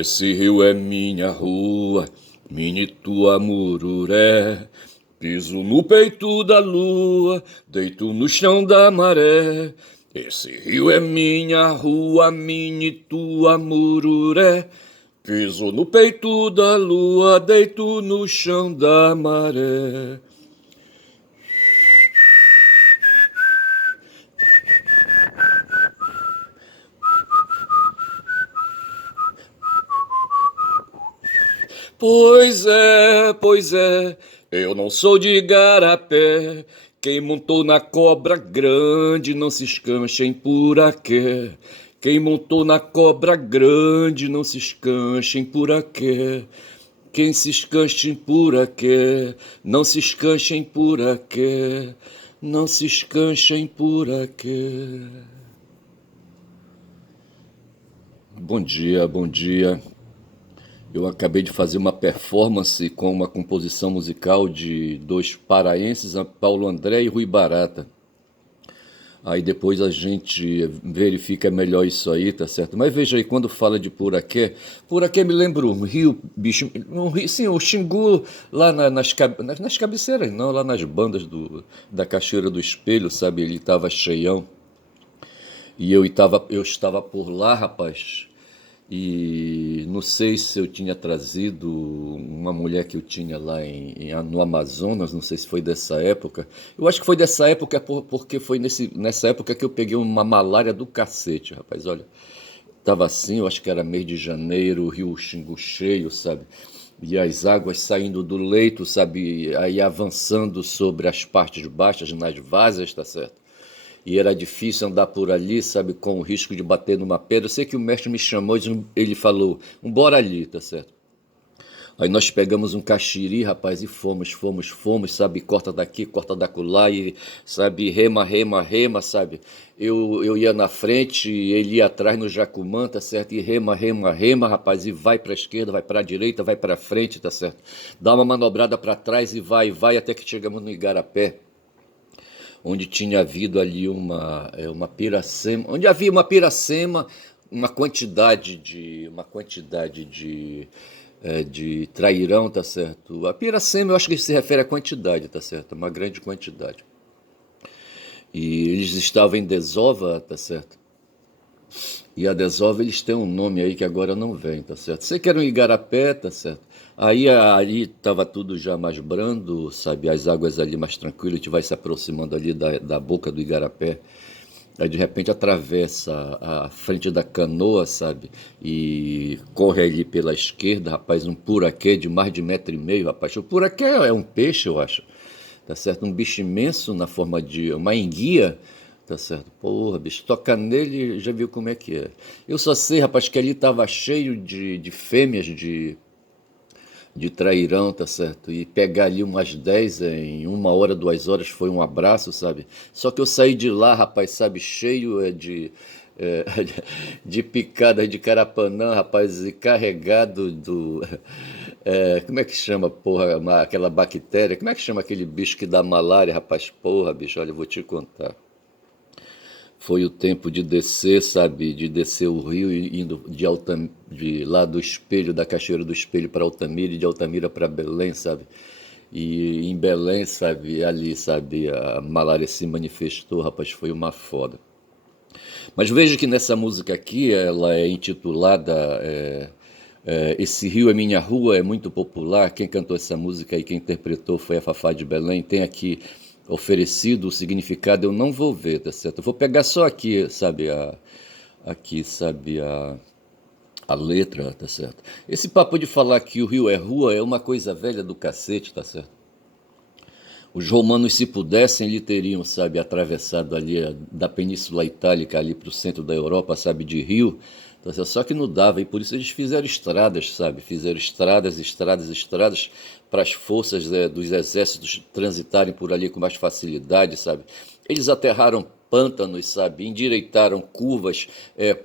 Esse rio é minha rua, minha e tua mururé. Piso no peito da lua, deito no chão da maré. Esse rio é minha rua, minha e tua mururé. Piso no peito da lua, deito no chão da maré. Pois é, eu não sou de igarapé. Quem montou na cobra grande não se escancha em puraqué. Quem montou na cobra grande não se escancha em puraqué. Quem se escancha em puraqué, não se escancha em puraqué, não se escancha em puraqué. Bom dia, bom dia. Eu acabei de fazer uma performance com uma composição musical de dois paraenses, Paulo André e Rui Barata. Aí depois a gente verifica melhor isso aí, tá certo? Mas veja aí, quando fala de Puraqué me lembra um rio, bicho, um rio, sim, o Xingu lá nas cabeceiras, não, lá nas bandas da Cachoeira do Espelho, sabe? Ele tava cheião. E eu estava por lá, rapaz. E não sei se eu tinha trazido uma mulher que eu tinha lá no Amazonas, não sei se foi dessa época. Eu acho que foi dessa época porque foi nessa época que eu peguei uma malária do cacete, rapaz. Olha, tava assim, eu acho que era mês de janeiro, o rio Xingu cheio, sabe? E as águas saindo do leito, sabe? Aí avançando sobre as partes baixas, nas várzeas, tá certo? E era difícil andar por ali, sabe, com o risco de bater numa pedra. Eu sei que o mestre me chamou e ele falou, bora ali, tá certo? Aí nós pegamos um caxiri, rapaz, e fomos, sabe, corta daqui, corta dacolá, e, sabe, rema, rema, rema, sabe? Eu ia na frente, ele ia atrás no jacumã, tá certo? E rema, rema, rema, rapaz, e vai pra esquerda, vai pra direita, vai pra frente, tá certo? Dá uma manobrada pra trás e vai, até que chegamos no Igarapé, onde tinha havido ali uma piracema, onde havia uma piracema, uma quantidade de trairão, tá certo? A piracema eu acho que se refere à quantidade, tá certo? Uma grande quantidade. E eles estavam em desova, tá certo? E a desova eles têm um nome aí que agora não vem, tá certo? Sei que era um igarapé, tá certo? Aí ali estava tudo já mais brando, sabe? As águas ali mais tranquilas, a gente vai se aproximando ali da boca do igarapé. Aí de repente atravessa a frente da canoa, sabe? E corre ali pela esquerda, rapaz, um puraquê de mais de 1,5 m, rapaz. O puraquê é um peixe, eu acho. Tá certo? Um bicho imenso na forma de uma enguia. Tá certo? Porra, bicho, toca nele já viu como é que é. Eu só sei, rapaz, que ali tava cheio de fêmeas de trairão, tá certo? E pegar ali umas 10 em 1 hora, 2 horas foi um abraço, sabe? Só que eu saí de lá, rapaz, sabe, cheio é, de picadas de carapanã, rapaz, e carregado como é que chama, porra, aquela bactéria? Como é que chama aquele bicho que dá malária, rapaz? Porra, bicho, olha, eu vou te contar. Foi o tempo de descer, sabe? De descer o rio indo de lá do Espelho, da Cachoeira do Espelho para Altamira e de Altamira para Belém, sabe? E em Belém, sabe, ali, sabe, a malária se manifestou, rapaz, foi uma foda. Mas veja que nessa música aqui, ela é intitulada Esse Rio é Minha Rua, é muito popular. Quem cantou essa música e quem interpretou foi a Fafá de Belém. Tem aqui oferecido o significado, eu não vou ver, tá certo? Eu vou pegar só aqui, sabe, a letra, tá certo? Esse papo de falar que o rio é rua é uma coisa velha do cacete, tá certo? Os romanos, se pudessem, eles teriam, sabe, atravessado ali da Península Itálica ali para o centro da Europa, sabe, de rio, tá certo? Só que não dava, e por isso eles fizeram estradas, sabe, fizeram estradas para as forças dos exércitos transitarem por ali com mais facilidade, sabe. Eles aterraram pântanos, sabe, endireitaram curvas,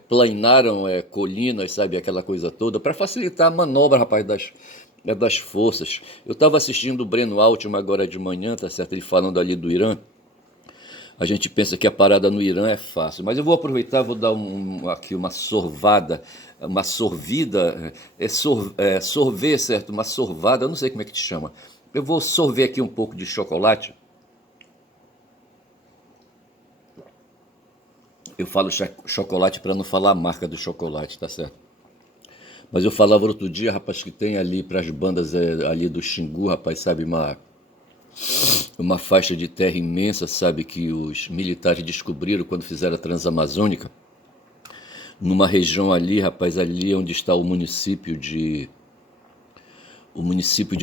planaram colinas, sabe, aquela coisa toda, para facilitar a manobra, rapaz, das forças. Eu estava assistindo o Breno Altman agora de manhã, tá certo? Ele falando ali do Irã. A gente pensa que a parada no Irã é fácil, mas eu vou aproveitar, vou dar aqui uma sorvada, uma sorvida, sorver, certo? Uma sorvada, eu não sei como é que te chama. Eu vou sorver aqui um pouco de chocolate. Eu falo chocolate para não falar a marca do chocolate, tá certo? Mas eu falava outro dia, rapaz, que tem ali para as bandas ali do Xingu, rapaz, sabe, uma faixa de terra imensa, sabe, que os militares descobriram quando fizeram a Transamazônica. Numa região ali, rapaz, ali onde está o município de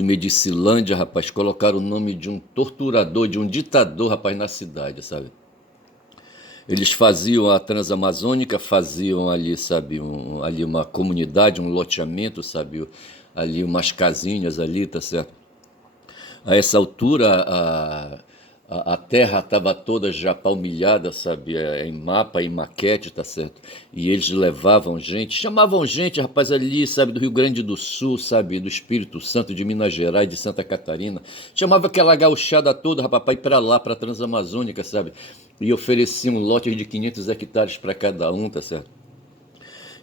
Medicilândia, rapaz, colocaram o nome de um torturador, de um ditador, rapaz, na cidade, sabe? Eles faziam a Transamazônica, faziam ali, sabe, ali uma comunidade, um loteamento, sabe, ali umas casinhas ali, tá certo? A essa altura, a terra estava toda já palmilhada, sabe, em mapa, em maquete, tá certo? E eles levavam gente, chamavam gente, rapaz, ali, sabe, do Rio Grande do Sul, sabe, do Espírito Santo, de Minas Gerais, de Santa Catarina. Chamava aquela gauchada toda, rapaz, para ir para lá, para a Transamazônica, sabe? E ofereciam lotes de 500 hectares para cada um, tá certo?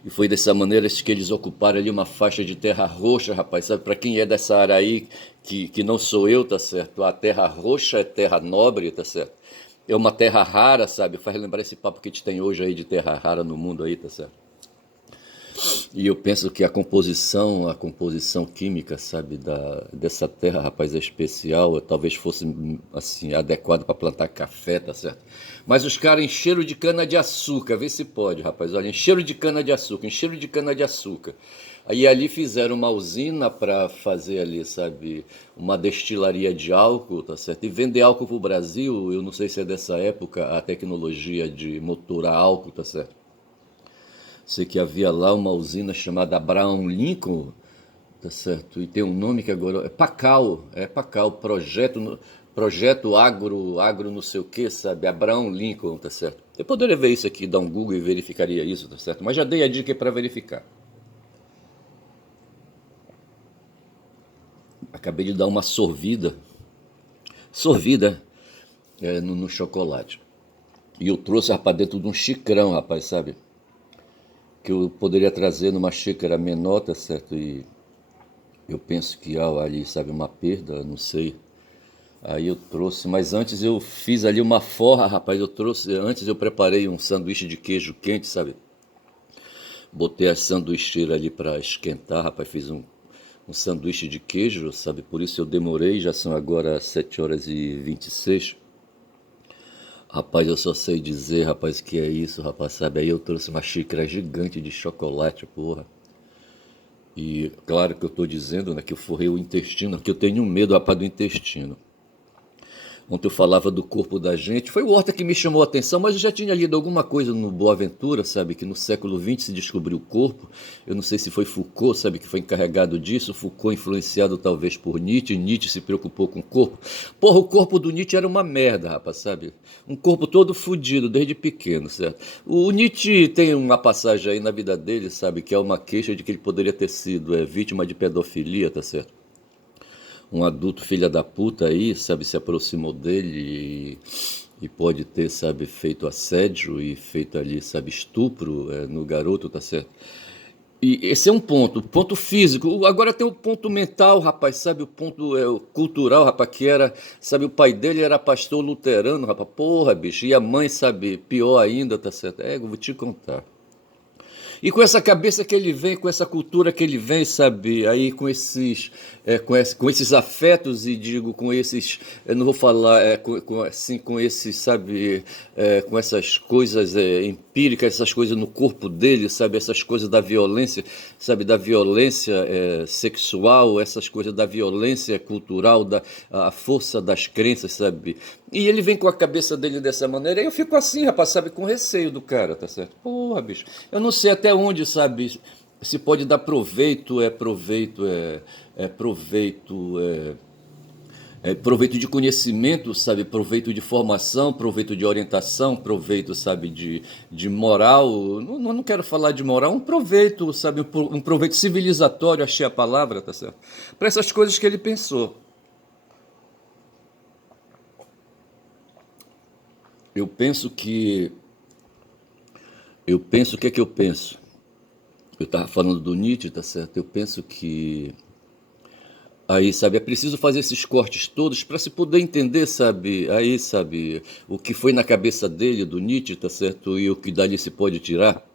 E foi dessa maneira que eles ocuparam ali uma faixa de terra roxa, rapaz. Sabe, para quem é dessa área aí, que não sou eu, tá certo? A terra roxa é terra nobre, tá certo? É uma terra rara, sabe? Faz lembrar esse papo que a gente tem hoje aí de terra rara no mundo aí, tá certo? E eu penso que a composição química, sabe, dessa terra, rapaz, é especial. Talvez fosse, assim, adequado para plantar café, tá certo? Mas os caras encheram de cana-de-açúcar, vê se pode, rapaz. Olha, encheram de cana-de-açúcar, encheram de cana-de-açúcar. Aí ali fizeram uma usina para fazer ali, sabe, uma destilaria de álcool, tá certo? E vender álcool pro Brasil, eu não sei se é dessa época a tecnologia de motor a álcool, tá certo? Sei que havia lá uma usina chamada Abraham Lincoln, tá certo? E tem um nome que agora é Pacal, projeto agro não sei o que, sabe? Abraham Lincoln, tá certo? Eu poderia ver isso aqui, dar um Google e verificaria isso, tá certo? Mas já dei a dica para verificar. Acabei de dar uma sorvida no chocolate. E eu trouxe, rapaz, dentro de um xicrão, rapaz, sabe? Que eu poderia trazer numa xícara menor, tá certo? E eu penso que há ali, sabe, uma perda, não sei. Aí eu trouxe, mas antes eu fiz ali uma forra, rapaz. Antes eu preparei um sanduíche de queijo quente, sabe? Botei a sanduicheira ali para esquentar, rapaz. Fiz um sanduíche de queijo, sabe? Por isso eu demorei, já são agora 7h26. Rapaz, eu só sei dizer, rapaz, que é isso, rapaz, sabe? Aí eu trouxe uma xícara gigante de chocolate, porra. E claro que eu tô dizendo, né, que eu forrei o intestino, que eu tenho medo, rapaz, do intestino. Ontem eu falava do corpo da gente. Foi o Horta que me chamou a atenção, mas eu já tinha lido alguma coisa no Boaventura, sabe? Que no século XX se descobriu o corpo. Eu não sei se foi Foucault, sabe? Que foi encarregado disso. Foucault influenciado talvez por Nietzsche. Nietzsche se preocupou com o corpo. Porra, o corpo do Nietzsche era uma merda, rapaz, sabe? Um corpo todo fudido desde pequeno, certo? O Nietzsche tem uma passagem aí na vida dele, sabe? Que é uma queixa de que ele poderia ter sido vítima de pedofilia, tá certo? Um adulto filha da puta aí, sabe, se aproximou dele e pode ter, sabe, feito assédio e feito ali, sabe, estupro no garoto, tá certo? E esse é um ponto físico. Agora tem o ponto mental, rapaz, sabe, o ponto o cultural, rapaz, que era, sabe, o pai dele era pastor luterano, rapaz, porra, bicho, e a mãe, sabe, pior ainda, tá certo? Eu vou te contar. E com essa cabeça que ele vem, com essa cultura que ele vem, sabe, aí com esses afetos e digo, com esses, eu não vou falar, assim, com esses, sabe, com essas coisas empíricas, essas coisas no corpo dele, sabe, essas coisas da violência, sabe, da violência sexual, essas coisas da violência cultural, a força das crenças, sabe, e ele vem com a cabeça dele dessa maneira, aí eu fico assim, rapaz, sabe, com receio do cara, tá certo? Porra, bicho, eu não sei até onde, sabe, se pode dar proveito de conhecimento, sabe, proveito de formação, proveito de orientação, proveito, sabe, de moral, não quero falar de moral, um proveito, sabe, um proveito civilizatório, achei a palavra, tá certo? Para essas coisas que ele pensou. eu penso que, o que é que eu penso? Eu estava falando do Nietzsche, tá certo? Eu penso que aí, sabe, é preciso fazer esses cortes todos para se poder entender, sabe, aí, sabe, o que foi na cabeça dele, do Nietzsche, tá certo? E o que dali se pode tirar.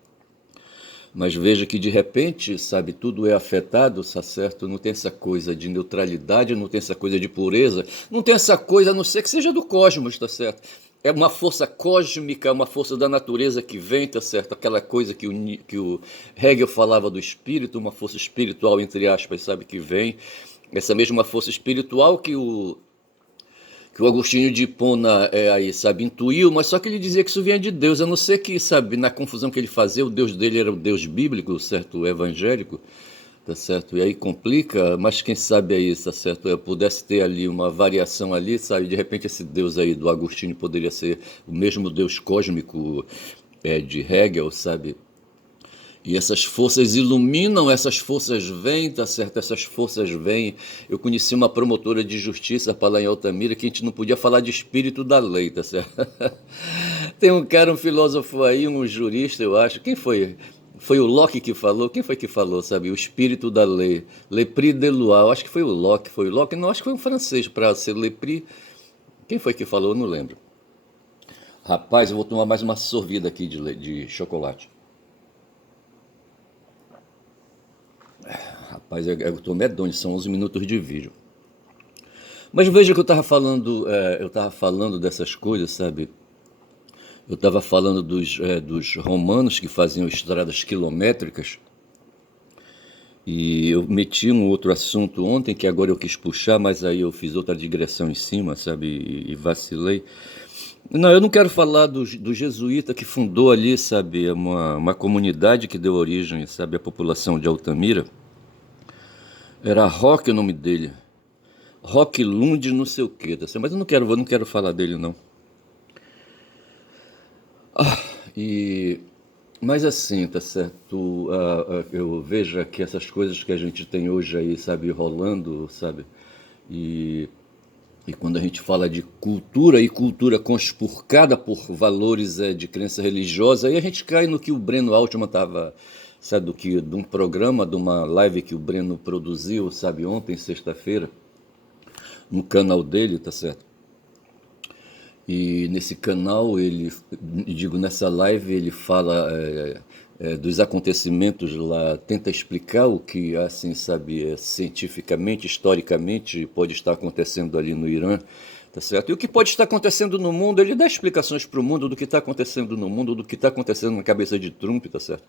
Mas veja que de repente, sabe, tudo é afetado, tá certo? Não tem essa coisa de neutralidade, não tem essa coisa de pureza, não tem essa coisa, a não ser que seja do cosmos, tá certo? É uma força cósmica, uma força da natureza que vem, tá certo? Aquela coisa que o Hegel falava do espírito, uma força espiritual, entre aspas, sabe, que vem. Essa mesma força espiritual que o Agostinho de Hipona aí, sabe, intuiu, mas só que ele dizia que isso vinha de Deus, a não ser que, sabe, na confusão que ele fazia, o Deus dele era o Deus bíblico, certo, o evangélico, tá certo, e aí complica, mas quem sabe aí, tá certo, pudesse ter ali uma variação ali, sabe, de repente esse Deus aí do Agostinho poderia ser o mesmo Deus cósmico de Hegel, sabe, e essas forças iluminam, essas forças vêm, tá certo? Essas forças vêm. Eu conheci uma promotora de justiça para lá em Altamira que a gente não podia falar de espírito da lei, tá certo? Tem um cara, um filósofo aí, um jurista, eu acho. Quem foi? Foi o Locke que falou? Quem foi que falou, sabe? O espírito da lei. Lepri de Lois. Eu acho que foi o Locke. Foi o Locke? Não, acho que foi um francês para ser Lepri. Quem foi que falou? Eu não lembro. Rapaz, eu vou tomar mais uma sorvida aqui de chocolate. Rapaz, eu tô medonho, são 11 minutos de vídeo. Mas veja que eu tava falando dessas coisas, sabe? Eu tava falando dos romanos que faziam estradas quilométricas, e eu meti um outro assunto ontem que agora eu quis puxar, mas aí eu fiz outra digressão em cima, sabe? E vacilei. Não, eu não quero falar do jesuíta que fundou ali, sabe? Uma comunidade que deu origem, sabe? À população de Altamira. Era Roque o nome dele. Rock Lund não sei o que, tá certo? Mas eu não quero falar dele não. E mas assim, tá certo? Eu vejo que essas coisas que a gente tem hoje aí, sabe, rolando, sabe? E, e quando a gente fala de cultura e cultura conspurcada por valores de crença religiosa, aí a gente cai no que o Breno Altman tava, sabe, de um programa, de uma live que o Breno produziu, sabe, ontem, sexta-feira, no canal dele, tá certo? E nesse canal, digo, nessa live, ele fala dos acontecimentos lá, tenta explicar o que, assim, sabe, cientificamente, historicamente, pode estar acontecendo ali no Irã, tá certo? E o que pode estar acontecendo no mundo, ele dá explicações para o mundo do que está acontecendo no mundo, do que está acontecendo na cabeça de Trump, tá certo?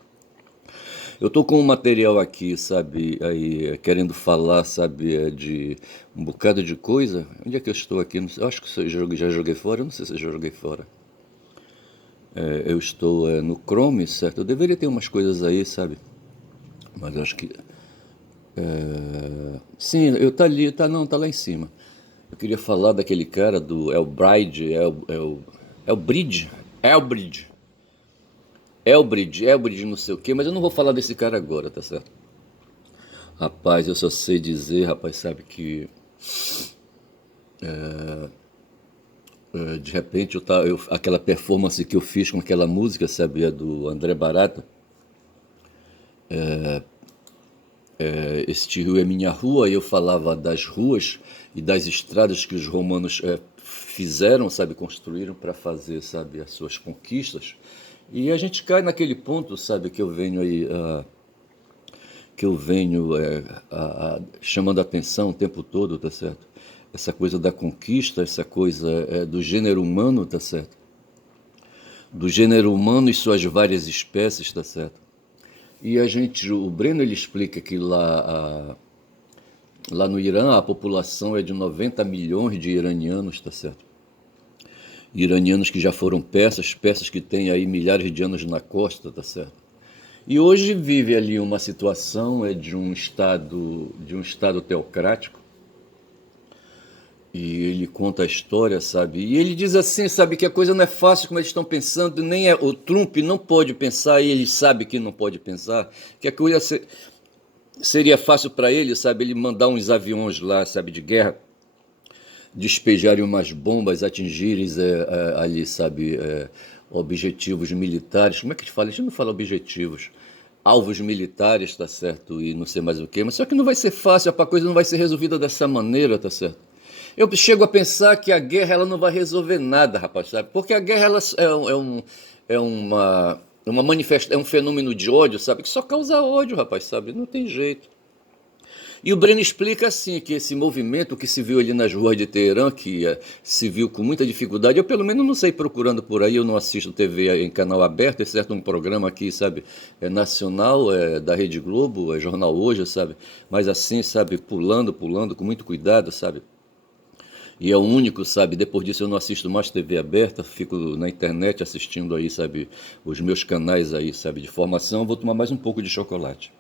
Eu tô com um material aqui, sabe, aí querendo falar, sabe, de um bocado de coisa. Onde é que eu estou aqui? Não sei, eu acho que já joguei fora, eu não sei se eu já joguei fora. Eu estou no Chrome, certo? Eu deveria ter umas coisas aí, sabe? Mas eu acho que. Sim, eu tá ali, tá não, tá lá em cima. Eu queria falar daquele cara do Elbridge, Elbridge, Elbridge, não sei o quê, mas eu não vou falar desse cara agora, tá certo? Rapaz, eu só sei dizer, rapaz, sabe que de repente aquela performance que eu fiz com aquela música, sabia, do André Barata, Este rio é minha rua, e eu falava das ruas e das estradas que os romanos fizeram, sabe, construíram para fazer, sabe, as suas conquistas. E a gente cai naquele ponto, sabe, que eu venho aí, que eu venho chamando a atenção o tempo todo, tá certo? Essa coisa da conquista, essa coisa do gênero humano, tá certo? Do gênero humano e suas várias espécies, tá certo? E o Breno ele explica que lá no Irã a população é de 90 milhões de iranianos, tá certo? Iranianos que já foram persas, persas que têm aí milhares de anos na costa, tá certo? E hoje vive ali uma situação de um estado teocrático. E ele conta a história, sabe? E ele diz assim, sabe, que a coisa não é fácil como eles estão pensando, nem é o Trump não pode pensar e ele sabe que não pode pensar, que a coisa seria fácil para ele, sabe, ele mandar uns aviões lá, sabe, de guerra despejarem umas bombas, atingirem ali, sabe, objetivos militares. Como é que a gente fala? A gente não fala objetivos. Alvos militares, tá certo? E não sei mais o quê. Mas só que não vai ser fácil, a coisa não vai ser resolvida dessa maneira, tá certo? Eu chego a pensar que a guerra ela não vai resolver nada, rapaz, sabe? Porque a guerra ela é uma é um fenômeno de ódio, sabe? Que só causa ódio, rapaz, sabe? Não tem jeito. E o Breno explica assim, que esse movimento que se viu ali nas ruas de Teherã, que se viu com muita dificuldade, eu pelo menos não sei procurando por aí, eu não assisto TV em canal aberto, é certo um programa aqui, sabe, é nacional, é da Rede Globo, é Jornal Hoje, sabe, mas assim, sabe, pulando, com muito cuidado, sabe, e é o único, sabe, depois disso eu não assisto mais TV aberta, fico na internet assistindo aí, sabe, os meus canais aí, sabe, de formação, vou tomar mais um pouco de chocolate.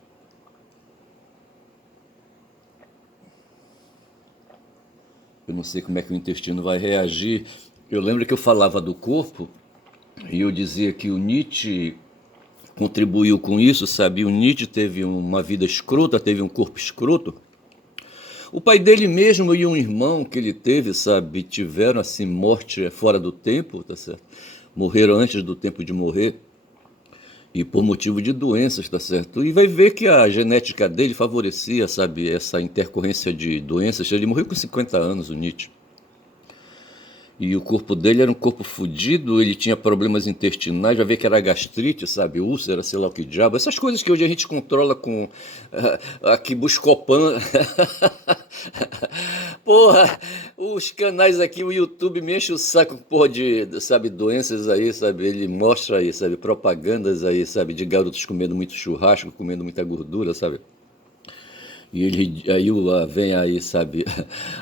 Eu não sei como é que o intestino vai reagir. Eu lembro que eu falava do corpo e eu dizia que o Nietzsche contribuiu com isso, sabe? O Nietzsche teve uma vida escrota, teve um corpo escroto. O pai dele mesmo e um irmão que ele teve, sabe, tiveram assim morte fora do tempo, tá certo? Morreram antes do tempo de morrer e por motivo de doenças, tá certo? E vai ver que a genética dele favorecia, sabe, essa intercorrência de doenças. Ele morreu com 50 anos, o Nietzsche. E o corpo dele era um corpo fudido, ele tinha problemas intestinais, já vê que era gastrite, sabe, úlcera, sei lá o que diabo. Essas coisas que hoje a gente controla com aqui Buscopan. Porra, os canais aqui, o YouTube me enche o saco, porra, de, sabe, doenças aí, sabe, ele mostra aí, sabe, propagandas aí, sabe, de garotos comendo muito churrasco, comendo muita gordura, sabe. E ele, aí vem aí, sabe,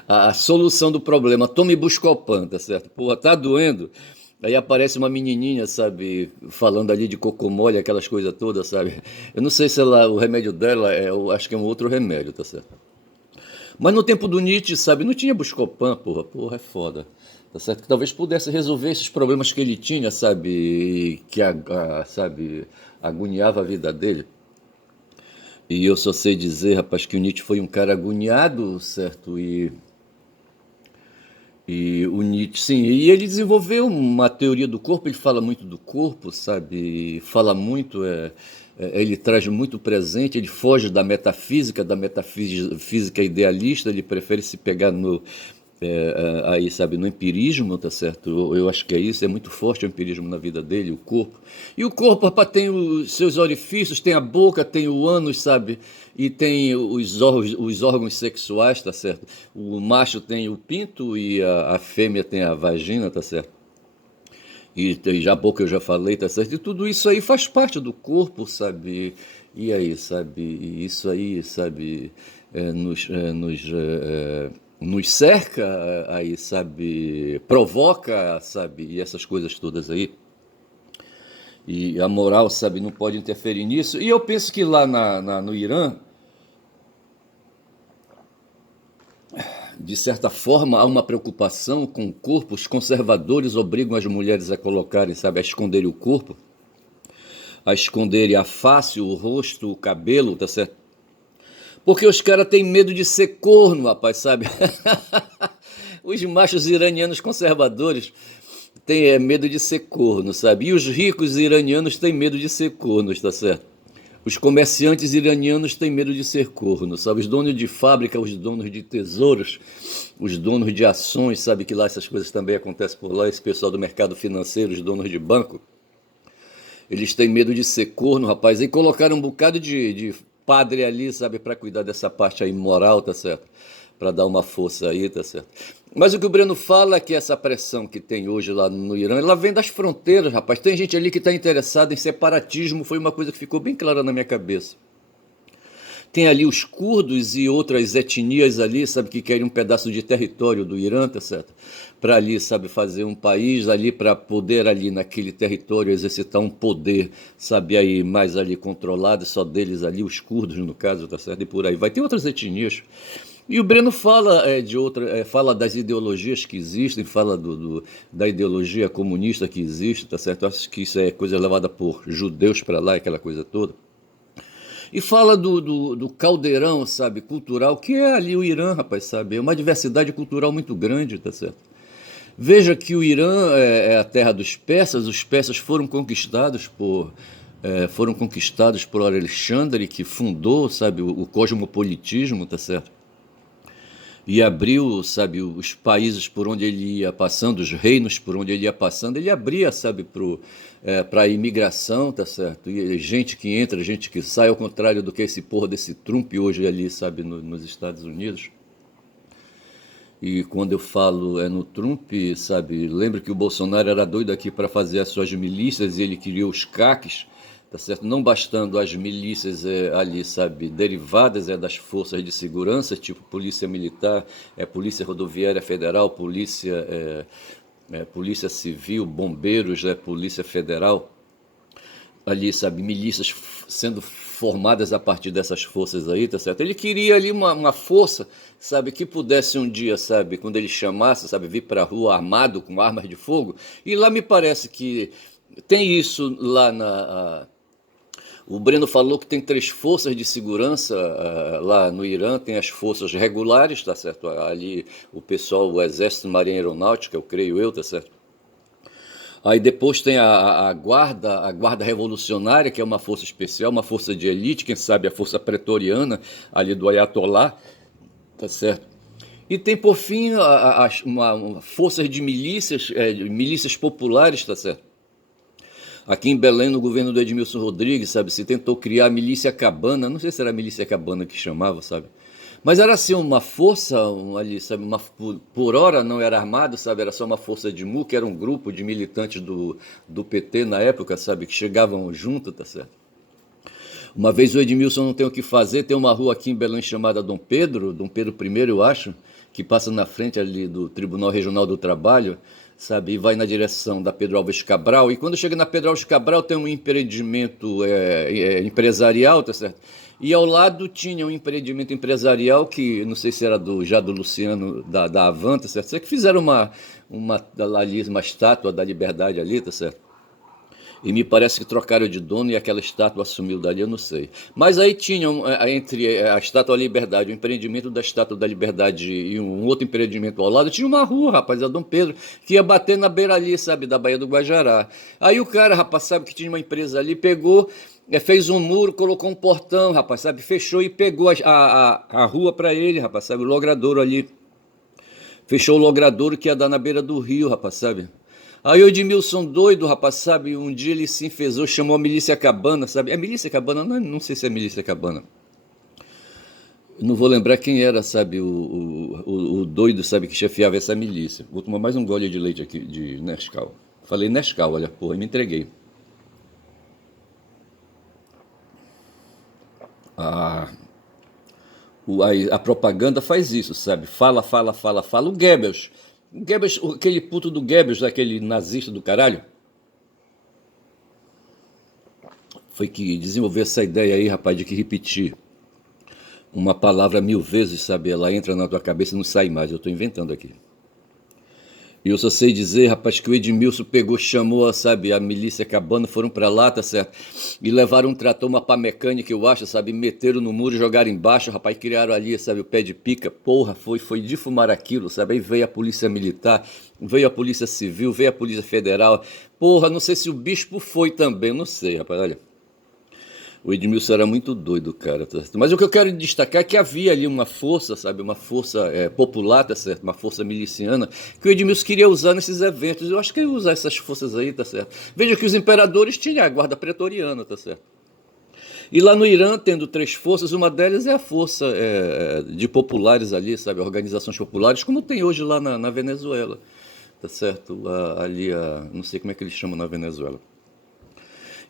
a solução do problema. Tome Buscopan, tá certo? Porra, tá doendo? Aí aparece uma menininha, sabe, falando ali de cocomole, aquelas coisas todas, sabe? Eu não sei se ela, o remédio dela, eu acho que é um outro remédio, tá certo? Mas no tempo do Nietzsche, sabe, não tinha Buscopan, porra, é foda. Tá certo? Que talvez pudesse resolver esses problemas que ele tinha, sabe, que, sabe, agoniava a vida dele. E eu só sei dizer, rapaz, que o Nietzsche foi um cara agoniado, certo? E o Nietzsche, sim, e ele desenvolveu uma teoria do corpo, ele fala muito do corpo, sabe? Fala muito, ele traz muito presente, ele foge da metafísica idealista, ele prefere se pegar no, aí, sabe, no empirismo, tá certo? Eu acho que é isso, é muito forte o empirismo na vida dele, o corpo. E o corpo, rapaz, tem os seus orifícios, tem a boca, tem o ânus, sabe? E tem os órgãos sexuais, tá certo? O macho tem o pinto e a fêmea tem a vagina, tá certo? E já a boca eu já falei, tá certo? E tudo isso aí faz parte do corpo, sabe? E aí, sabe? E isso aí, sabe? Nos cerca, aí, sabe? Provoca, sabe? E essas coisas todas aí. E a moral, sabe? Não pode interferir nisso. E eu penso que lá no Irã, de certa forma, há uma preocupação com o corpo. Os conservadores obrigam as mulheres a colocarem, sabe, a esconderem o corpo, a esconderem a face, o rosto, o cabelo, tá certo? Porque os caras têm medo de ser corno, rapaz, sabe? Os machos iranianos conservadores têm medo de ser corno, sabe? E os ricos iranianos têm medo de ser cornos, tá certo? Os comerciantes iranianos têm medo de ser corno, sabe? Os donos de fábrica, os donos de tesouros, os donos de ações, sabe que lá essas coisas também acontecem por lá, esse pessoal do mercado financeiro, os donos de banco, eles têm medo de ser corno, rapaz. E colocaram um bocado de padre ali, sabe, para cuidar dessa parte aí moral, tá certo? Para dar uma força aí, tá certo? Mas o que o Breno fala é que essa pressão que tem hoje lá no Irã, ela vem das fronteiras, rapaz. Tem gente ali que está interessada em separatismo, foi uma coisa que ficou bem clara na minha cabeça. Tem ali os curdos e outras etnias ali, sabe, que querem um pedaço de território do Irã, tá certo? Para ali, sabe, fazer um país ali, para poder ali naquele território exercitar um poder, sabe, aí mais ali controlado, só deles ali, os curdos no caso, tá certo? E por aí vai. Tem outras etnias. E o Breno fala fala das ideologias que existem, fala da ideologia comunista que existe, tá certo? Eu acho que isso é coisa levada por judeus para lá, aquela coisa toda. E fala do caldeirão, sabe, cultural, que é ali o Irã, rapaz, sabe? É uma diversidade cultural muito grande, tá certo? Veja que o Irã é a terra dos persas, os persas foram conquistados por Alexandre, que fundou, sabe, o cosmopolitismo, tá certo? E abriu, sabe, os países por onde ele ia passando, os reinos por onde ele ia passando, ele abria, sabe, para a imigração, tá certo? E gente que entra, gente que sai, ao contrário do que esse porra desse Trump hoje ali, sabe, nos Estados Unidos. E quando eu falo no Trump, sabe, lembra que o Bolsonaro era doido aqui para fazer as suas milícias e ele criou os CACs, tá certo? Não bastando as milícias ali, sabe, derivadas das forças de segurança, tipo Polícia Militar, Polícia Rodoviária Federal, Polícia Civil, Bombeiros, Polícia Federal, ali, sabe, milícias sendo formadas a partir dessas forças aí, tá certo? Ele queria ali uma força, sabe, que pudesse um dia, sabe, quando ele chamasse, sabe, vir para a rua armado com armas de fogo. E lá me parece que tem isso lá o Breno falou que tem 3 forças de segurança lá no Irã, tem as forças regulares, tá certo? Ali o pessoal, o Exército, Marinha Aeronáutica, eu creio eu, tá certo? Aí depois tem a guarda revolucionária, que é uma força especial, uma força de elite, quem sabe a força pretoriana ali do Ayatollah, tá certo? E tem por fim uma força de milícias populares, tá certo? Aqui em Belém, no governo do Edmilson Rodrigues, sabe, se tentou criar a milícia cabana, não sei se era a milícia cabana que chamava, sabe? Mas era assim uma força ali, sabe, por hora não era armado, sabe, era só uma força de que era um grupo de militantes do PT na época, sabe, que chegavam junto, tá certo? Uma vez o Edmilson não tem o que fazer, tem uma rua aqui em Belém chamada Dom Pedro I, eu acho, que passa na frente ali do Tribunal Regional do Trabalho, sabe, e vai na direção da Pedro Alves Cabral, e quando chega na Pedro Alves Cabral tem um empreendimento empresarial, tá certo? E ao lado tinha um empreendimento empresarial que, não sei se era já do Luciano, da Avanta, certo? Sei que fizeram uma estátua da liberdade ali, tá certo? E me parece que trocaram de dono e aquela estátua assumiu dali, eu não sei. Mas aí tinham, entre a Estátua da Liberdade, o empreendimento da Estátua da Liberdade e um outro empreendimento ao lado, tinha uma rua, rapaz, a Dom Pedro, que ia bater na beira ali, sabe, da Baía do Guajará. Aí o cara, rapaz, sabe que tinha uma empresa ali, pegou, fez um muro, colocou um portão, rapaz, sabe, fechou e pegou a rua para ele, rapaz, sabe, o logradouro ali. Fechou o logradouro que ia dar na beira do rio, rapaz, sabe? Aí o Edmilson doido, rapaz, sabe? Um dia ele se enfezou, chamou a milícia cabana, sabe? É milícia cabana? Não sei se é milícia cabana. Eu não vou lembrar quem era, sabe? O doido, sabe? Que chefiava essa milícia. Vou tomar mais um gole de leite aqui, de Nescau. Falei Nescau, olha, porra, e me entreguei. Ah, a propaganda faz isso, sabe? Fala, fala, fala, fala. O Goebbels, aquele puto do Goebbels, aquele nazista do caralho, foi que desenvolveu essa ideia aí, rapaz, de que repetir uma palavra 1000 vezes, sabe? Ela entra na tua cabeça e não sai mais. Eu tô inventando aqui. E eu só sei dizer, rapaz, que o Edmilson pegou, chamou, sabe, a milícia cabana, foram pra lá, tá certo? E levaram um trator, uma pá mecânica, eu acho, sabe? Meteram no muro, jogaram embaixo, rapaz, criaram ali, sabe, o pé de pica. Porra, foi de fumar aquilo, sabe? Aí veio a polícia militar, veio a polícia civil, veio a polícia federal. Porra, não sei se o bispo foi também, não sei, rapaz, olha. O Edmilson era muito doido, cara. Tá certo? Mas o que eu quero destacar é que havia ali uma força, sabe? Uma força popular, tá certo? Uma força miliciana, que o Edmilson queria usar nesses eventos. Eu acho que ele ia usar essas forças aí, tá certo? Veja que os imperadores tinham a guarda pretoriana, tá certo? E lá no Irã, tendo 3 forças, uma delas é a força de populares ali, sabe? Organizações populares, como tem hoje lá na Venezuela, tá certo? Não sei como é que eles chamam na Venezuela.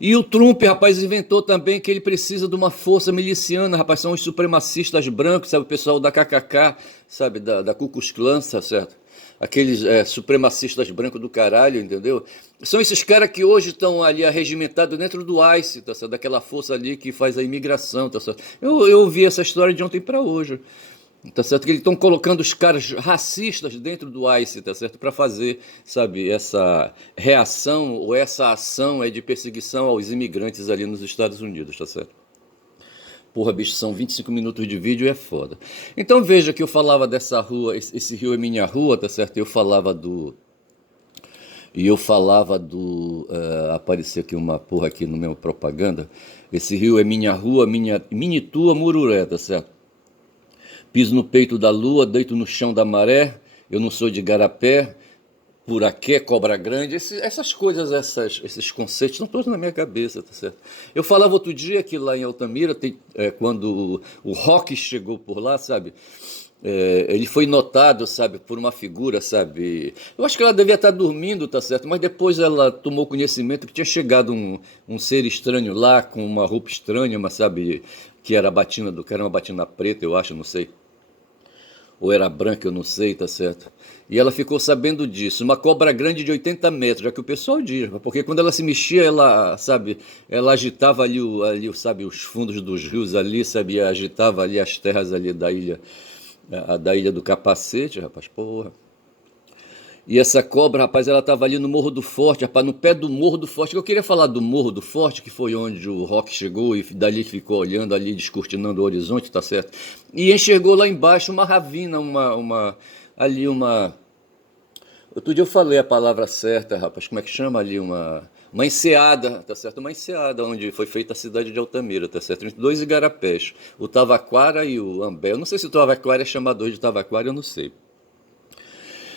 E o Trump, rapaz, inventou também que ele precisa de uma força miliciana, rapaz, são os supremacistas brancos, sabe, o pessoal da KKK, sabe, da Ku Klux Klan, tá certo? Aqueles supremacistas brancos do caralho, entendeu? São esses caras que hoje estão ali arregimentados dentro do ICE, tá certo? Daquela força ali que faz a imigração, tá certo? Eu ouvi essa história de ontem para hoje. Tá certo? Que eles estão colocando os caras racistas dentro do ICE, tá certo? Para fazer, sabe, essa reação ou essa ação de perseguição aos imigrantes ali nos Estados Unidos, tá certo? Porra, bicho, são 25 minutos de vídeo e é foda. Então veja que eu falava dessa rua, esse rio é minha rua, tá certo? Apareceu aqui uma porra aqui no meu propaganda. Esse rio é minha rua, minha mini tua Mururé, tá certo? Piso no peito da lua, deito no chão da maré, eu não sou de garapé, Puraquê, Cobra Grande, essas coisas, esses conceitos estão todos na minha cabeça, tá certo? Eu falava outro dia que lá em Altamira, quando o rock chegou por lá, sabe? Ele foi notado, sabe, por uma figura, sabe? Eu acho que ela devia estar dormindo, tá certo? Mas depois ela tomou conhecimento que tinha chegado um ser estranho lá, com uma roupa estranha, mas sabe, que era a batina que era uma batina preta, eu acho, não sei, ou era branca, eu não sei, tá certo? E ela ficou sabendo disso, uma cobra grande de 80 metros, já que o pessoal diz, porque quando ela se mexia, ela, sabe, ela agitava sabe, os fundos dos rios ali, sabe, agitava ali as terras ali da ilha do Capacete, rapaz, porra. E essa cobra, rapaz, ela tava ali no Morro do Forte, rapaz, no pé do Morro do Forte. Eu queria falar do Morro do Forte, que foi onde o Rock chegou e dali ficou olhando ali, descortinando o horizonte, tá certo? E enxergou lá embaixo uma ravina, ali uma... Outro dia eu falei a palavra certa, rapaz, como é que chama ali? Uma enseada, tá certo? Uma enseada onde foi feita a cidade de Altamira, tá certo? Entre dois igarapés, o Tavaquara e o Ambé. Eu não sei se o Tavaquara é chamador de Tavaquara, eu não sei.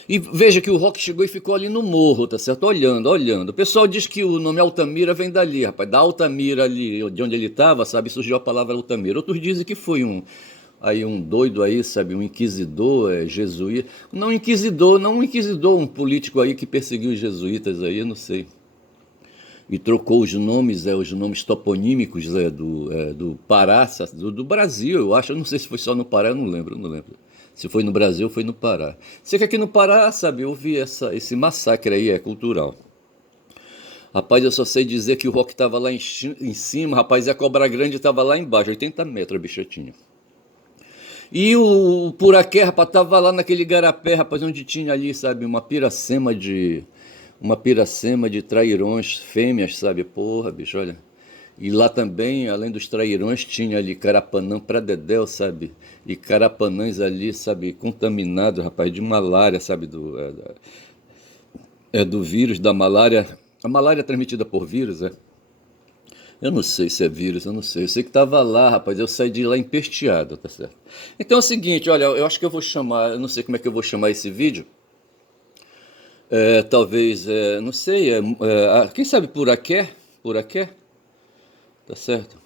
E veja que o Rock chegou e ficou ali no morro, tá certo? Olhando, olhando. O pessoal diz que o nome Altamira vem dali, rapaz. Da Altamira ali, de onde ele estava, sabe? Surgiu a palavra Altamira. Outros dizem que foi um doido aí, sabe? Um inquisidor, jesuíta. Não um inquisidor, um político aí que perseguiu os jesuítas aí, eu não sei. E trocou os nomes toponímicos do Pará, do Brasil, eu acho. Eu não sei se foi só no Pará, eu não lembro, eu não lembro. Se foi no Brasil, foi no Pará. Sei que aqui no Pará, sabe, houve esse massacre aí, é cultural. Rapaz, eu só sei dizer que o Rock tava lá em cima, rapaz, e a Cobra Grande tava lá embaixo, 80 metros a bicha tinha. E o Puraquê, rapaz, tava lá naquele garapé, rapaz, onde tinha ali, sabe, uma piracema de trairões fêmeas, sabe? Porra, bicho, olha. E lá também, além dos trairões, tinha ali Carapanã pra Dedéu, sabe? E Carapanãs ali, sabe, contaminados, rapaz, de malária, sabe? Do vírus da malária. A malária é transmitida por vírus, é? Eu não sei se é vírus, eu não sei. Eu sei que tava lá, rapaz, eu saí de lá empesteado, tá certo? Então é o seguinte, olha, eu acho que eu vou chamar, eu não sei como é que eu vou chamar esse vídeo. Talvez, não sei, quem sabe Puraquê? Puraquê? Tá certo?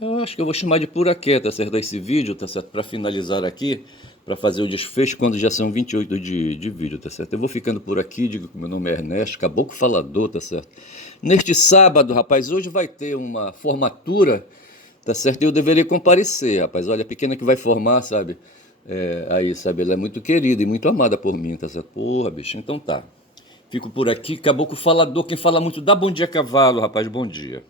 Eu acho que eu vou chamar de Puraquê, tá certo? Esse vídeo, tá certo? Para finalizar aqui, para fazer o desfecho quando já são 28 de vídeo, tá certo? Eu vou ficando por aqui, digo que meu nome é Ernesto, Caboclo Falador, tá certo? Neste sábado, rapaz, hoje vai ter uma formatura, tá certo? E eu deveria comparecer, rapaz. Olha, a pequena que vai formar, sabe? Aí, sabe? Ela é muito querida e muito amada por mim, tá certo? Porra, bicho, então tá. Fico por aqui, Caboclo Falador. Quem fala muito dá bom dia, cavalo, rapaz, bom dia.